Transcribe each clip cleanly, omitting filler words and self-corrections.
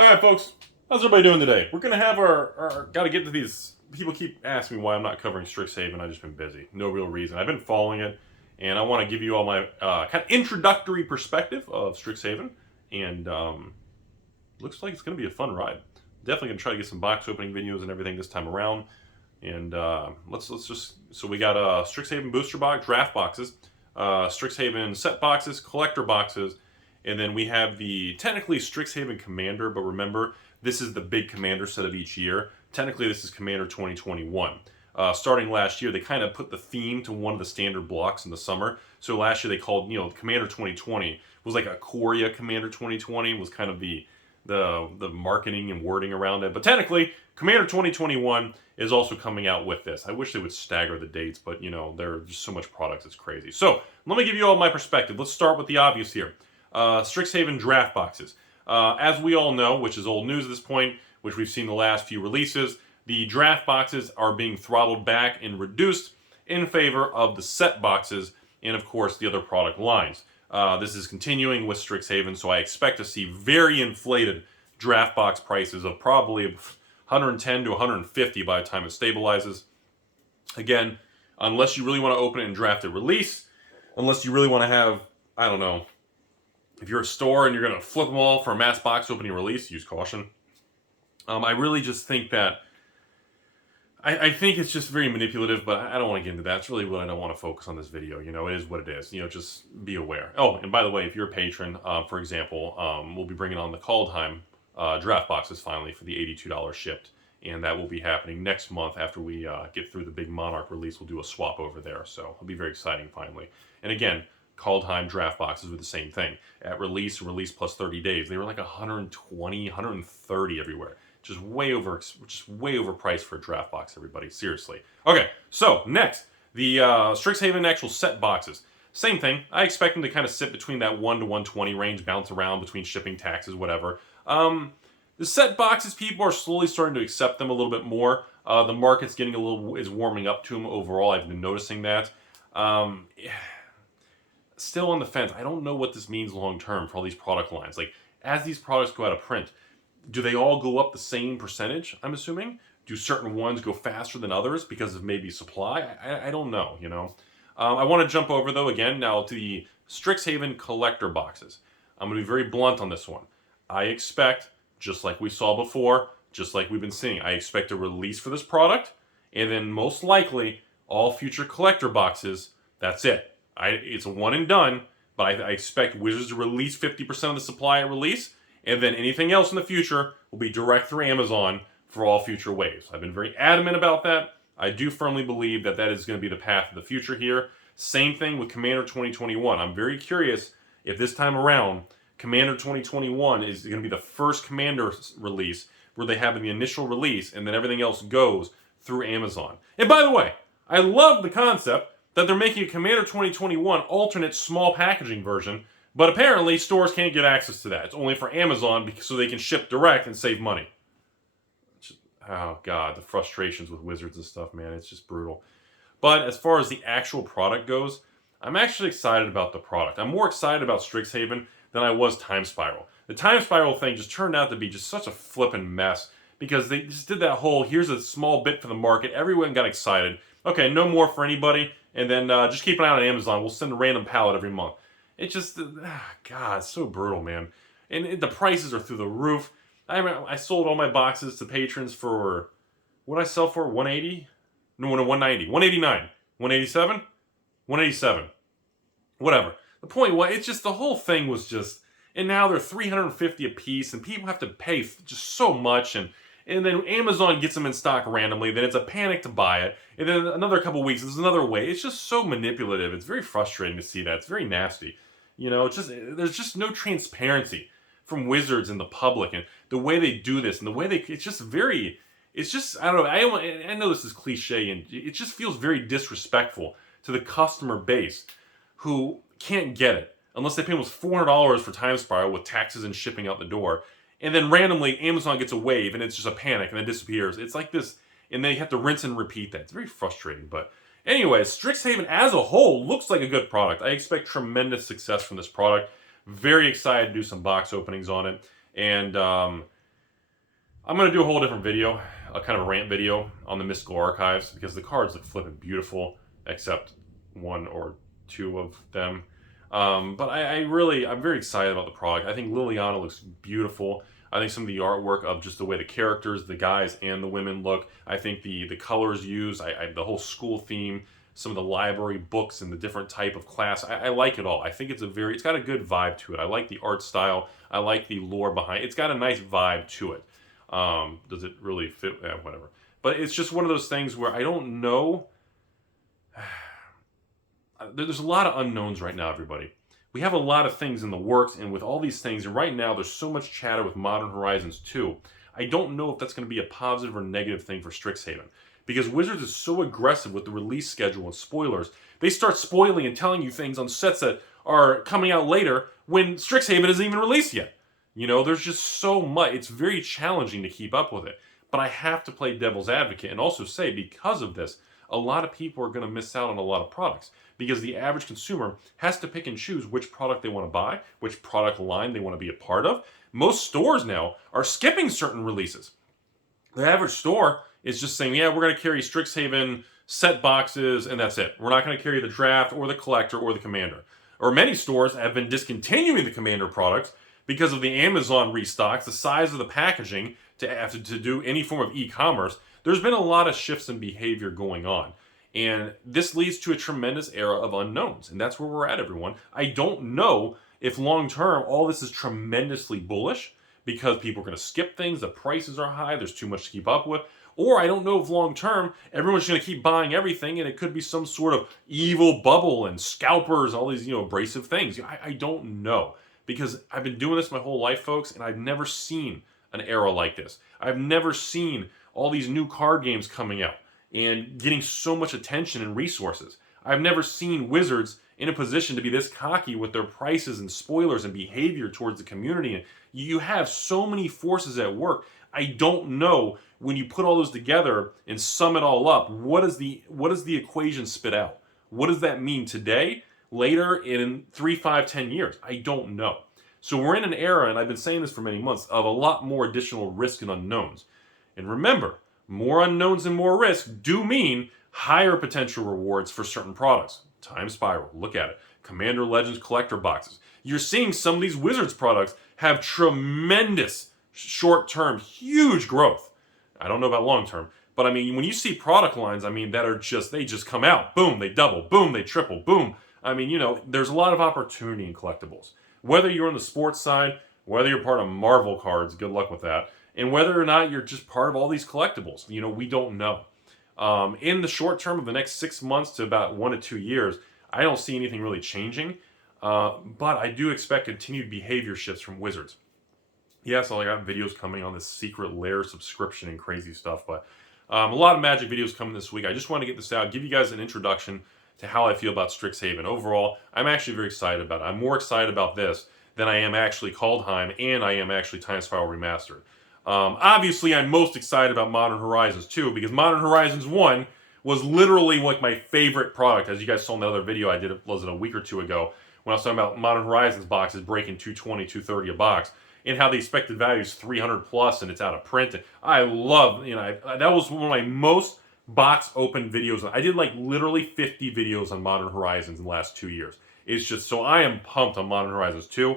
Alright folks, how's everybody doing today? We're going to have gotta get to these, people keep asking me why I'm not covering Strixhaven. I've just been busy. No real reason. I've been following it, and I want to give you all my kind of introductory perspective of Strixhaven, and looks like it's going to be a fun ride. Definitely going to try to get some box opening videos and everything this time around, and let's just, so we got Strixhaven booster box, draft boxes, Strixhaven set boxes, collector boxes, and then we have the, technically, Strixhaven Commander, but remember, this is the big Commander set of each year. Technically, this is Commander 2021. Starting last year, they kind of put the theme to one of the standard blocks in the summer. So last year they called, Commander 2020 was like Ikoria Commander 2020 was kind of the marketing and wording around it. But technically, Commander 2021 is also coming out with this. I wish they would stagger the dates, but there are just so much products, it's crazy. So let me give you all my perspective. Let's start with the obvious here. Strixhaven draft boxes. As we all know, which is old news at this point, which we've seen the last few releases, the draft boxes are being throttled back and reduced in favor of the set boxes and, of course, the other product lines. This is continuing with Strixhaven, so I expect to see very inflated draft box prices of probably 110 to 150 by the time it stabilizes. Again, unless you really want to open it and draft it release, unless you really want to have, I don't know, if you're a store and you're going to flip them all for a mass box opening release, use caution. I really just think that, I think it's just very manipulative, but I don't want to get into that. It's really what I don't want to focus on this video. It is what it is. Just be aware. Oh, and by the way, if you're a patron, for example, we'll be bringing on the Kaldheim draft boxes finally for the $82 shipped. And that will be happening next month after we get through the big Monarch release. We'll do a swap over there. So it'll be very exciting finally. And again, Kaldheim draft boxes were the same thing. At release plus 30 days, they were like 120, 130 everywhere. Just way overpriced for a draft box, everybody. Seriously. Okay, so next, the Strixhaven actual set boxes. Same thing. I expect them to kind of sit between that 1 to 120 range, bounce around between shipping, taxes, whatever. The set boxes, people are slowly starting to accept them a little bit more. The market's is warming up to them overall. I've been noticing that. Still on the fence. I don't know what this means long term for all these product lines. Like, as these products go out of print, do they all go up the same percentage, I'm assuming? Do certain ones go faster than others because of maybe supply? I don't know, I want to jump over, though, again, now to the Strixhaven collector boxes. I'm going to be very blunt on this one. I expect, just like we saw before, just like we've been seeing, I expect a release for this product, and then most likely, all future collector boxes, that's it. It's a one and done, but I expect Wizards to release 50% of the supply at release, and then anything else in the future will be direct through Amazon for all future waves. I've been very adamant about that. I do firmly believe that that is going to be the path of the future here. Same thing with Commander 2021. I'm very curious if this time around, Commander 2021 is going to be the first Commander release where they have the initial release and then everything else goes through Amazon. And by the way, I love the concept that they're making a Commander 2021 alternate small packaging version, but apparently stores can't get access to that. It's only for Amazon so they can ship direct and save money. Oh God, the frustrations with Wizards and stuff, man, it's just brutal. But as far as the actual product goes, I'm actually excited about the product. I'm more excited about Strixhaven than I was Time Spiral. The Time Spiral thing just turned out to be just such a flippin' mess because they just did that whole, here's a small bit for the market, everyone got excited. Okay, no more for anybody, and then just keep an eye on Amazon. We'll send a random pallet every month. It just, God, it's so brutal, man. And the prices are through the roof. I sold all my boxes to patrons for, what did I sell for, 180? No, 190, 189, 187, 187, whatever. The point was, it's just, the whole thing was just, and now they're $350 a piece, and people have to pay just so much, and then Amazon gets them in stock randomly, then it's a panic to buy it, and then another couple weeks, there's another way. It's just so manipulative. It's very frustrating to see that. It's very nasty. It's just, there's just no transparency from Wizards and the public, and the way they do this, and the way it's just very, it's just, I don't know, I know this is cliche, and it just feels very disrespectful to the customer base who can't get it, unless they pay almost $400 for Time Spiral with taxes and shipping out the door, and then randomly Amazon gets a wave, and it's just a panic, and then disappears. It's like this, and they have to rinse and repeat that. It's very frustrating, but anyways, Strixhaven as a whole looks like a good product. I expect tremendous success from this product. Very excited to do some box openings on it. And I'm going to do a whole different video, a kind of a rant video on the Mystical Archives, because the cards look flipping beautiful, except one or two of them. But I'm very excited about the product. I think Liliana looks beautiful. I think some of the artwork of just the way the characters, the guys and the women look. I think the colors used, the whole school theme, some of the library books and the different type of class. I like it all. I think it's got a good vibe to it. I like the art style. I like the lore behind it. It's got a nice vibe to it. Does it really fit? Whatever. But it's just one of those things where I don't know. There's a lot of unknowns right now, everybody. We have a lot of things in the works, and with all these things, and right now there's so much chatter with Modern Horizons 2, I don't know if that's going to be a positive or negative thing for Strixhaven. Because Wizards is so aggressive with the release schedule and spoilers, they start spoiling and telling you things on sets that are coming out later when Strixhaven isn't even released yet. You know, there's just so much. It's very challenging to keep up with it. But I have to play devil's advocate and also say, because of this, a lot of people are going to miss out on a lot of products. Because the average consumer has to pick and choose which product they want to buy, which product line they want to be a part of. Most stores now are skipping certain releases. The average store is just saying, yeah, we're going to carry Strixhaven set boxes, and that's it. We're not going to carry the draft or the collector or the commander. Or many stores have been discontinuing the commander products because of the Amazon restocks, the size of the packaging, to have to do any form of e-commerce. There's been a lot of shifts in behavior going on. And this leads to a tremendous era of unknowns. And that's where we're at, everyone. I don't know if long-term all this is tremendously bullish because people are going to skip things, the prices are high, there's too much to keep up with. Or I don't know if long-term everyone's going to keep buying everything and it could be some sort of evil bubble and scalpers, all these, abrasive things. I don't know. Because I've been doing this my whole life, folks, and I've never seen an era like this. I've never seen all these new card games coming out and getting so much attention and resources. I've never seen Wizards in a position to be this cocky with their prices and spoilers and behavior towards the community. And you have so many forces at work. I don't know, when you put all those together and sum it all up, what does the equation spit out? What does that mean today, later, in 3, 5, 10 years? I don't know. So we're in an era, and I've been saying this for many months, of a lot more additional risk and unknowns. And remember, more unknowns and more risk do mean higher potential rewards for certain products. Time Spiral, look at it. Commander Legends collector boxes. You're seeing some of these Wizards products have tremendous short-term, huge growth. I don't know about long-term, but I mean, when you see product lines, that are they just come out, boom, they double, boom, they triple, boom. There's a lot of opportunity in collectibles. Whether you're on the sports side, whether you're part of Marvel cards, good luck with that. And whether or not you're just part of all these collectibles, we don't know. In the short term of the next 6 months to about 1 to 2 years, I don't see anything really changing. But I do expect continued behavior shifts from Wizards. Yes, I got videos coming on this secret lair subscription and crazy stuff, but a lot of Magic videos coming this week. I just want to get this out, give you guys an introduction to how I feel about Strixhaven. Overall, I'm actually very excited about it. I'm more excited about this than I am actually Kaldheim, and I am actually Time Spiral Remastered. Obviously, I'm most excited about Modern Horizons 2, because Modern Horizons 1 was literally like my favorite product. As you guys saw in the other video I did, was it a week or two ago, when I was talking about Modern Horizons boxes breaking $220, $230 a box, and how the expected value is 300 plus, and it's out of print. And I love, that was one of my most box open videos. I did like literally 50 videos on Modern Horizons in the last 2 years. It's just, so I am pumped on Modern Horizons 2.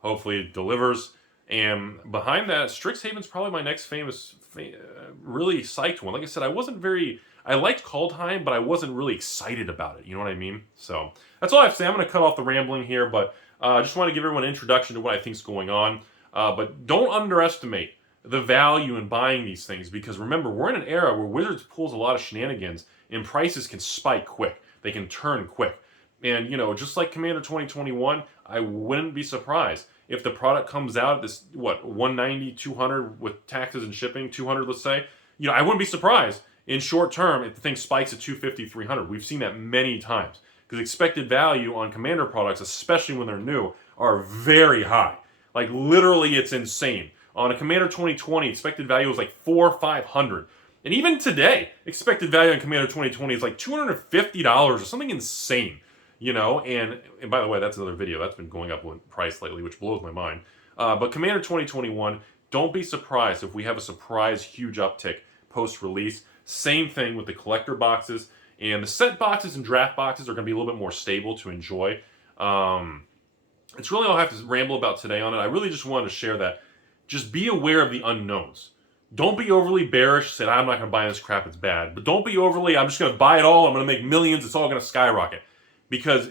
Hopefully it delivers. And behind that, Strixhaven's probably my next really psyched one. Like I said, I liked Kaldheim, but I wasn't really excited about it. You know what I mean? So that's all I have to say. I'm going to cut off the rambling here, but I just want to give everyone an introduction to what I think is going on. But don't underestimate the value in buying these things, because remember, we're in an era where Wizards pulls a lot of shenanigans and prices can spike quick. They can turn quick. And, just like Commander 2021, I wouldn't be surprised if the product comes out at this, 190, 200 with taxes and shipping, 200, let's say. I wouldn't be surprised in short term if the thing spikes at 250, 300. We've seen that many times, because expected value on Commander products, especially when they're new, are very high. Like, literally, it's insane. On a Commander 2020, expected value was like 400 or 500. And even today, expected value on Commander 2020 is like $250 or something insane. And by the way, that's another video. That's been going up in price lately, which blows my mind. But Commander 2021, Don't be surprised if we have a surprise huge uptick post-release. Same thing with the collector boxes. And the set boxes and draft boxes are going to be a little bit more stable to enjoy. It's really all I have to ramble about today on it. I really just wanted to share that. Just be aware of the unknowns. Don't be overly bearish, say, I'm not going to buy this crap, it's bad. But don't be overly, I'm just going to buy it all, I'm going to make millions, it's all going to skyrocket. Because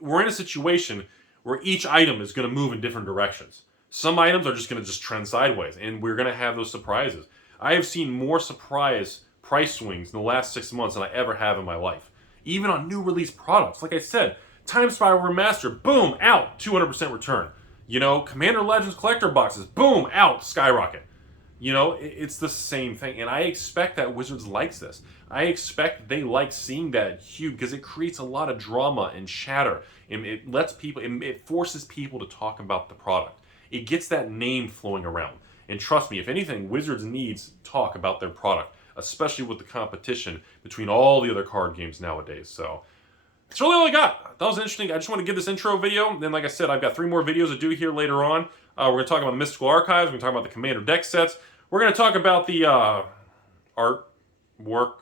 we're in a situation where each item is going to move in different directions. Some items are just going to just trend sideways, and we're going to have those surprises. I have seen more surprise price swings in the last 6 months than I ever have in my life. Even on new release products. Like I said, Time Spiral Remaster, boom, out, 200% return. You know, Commander Legends collector boxes, boom, out, skyrocket. You know, it's the same thing. And I expect that Wizards likes this. I expect they like seeing that hue because it creates a lot of drama and chatter. And it lets people, it forces people to talk about the product. It gets that name flowing around. And trust me, if anything, Wizards needs talk about their product, especially with the competition between all the other card games nowadays. So that's really all I got. That was interesting. I just want to give this intro video. Then, like I said, I've got 3 more videos to do here later on. We're going to talk about the Mystical Archives. We're going to talk about the Commander deck sets. We're going to talk about the artwork.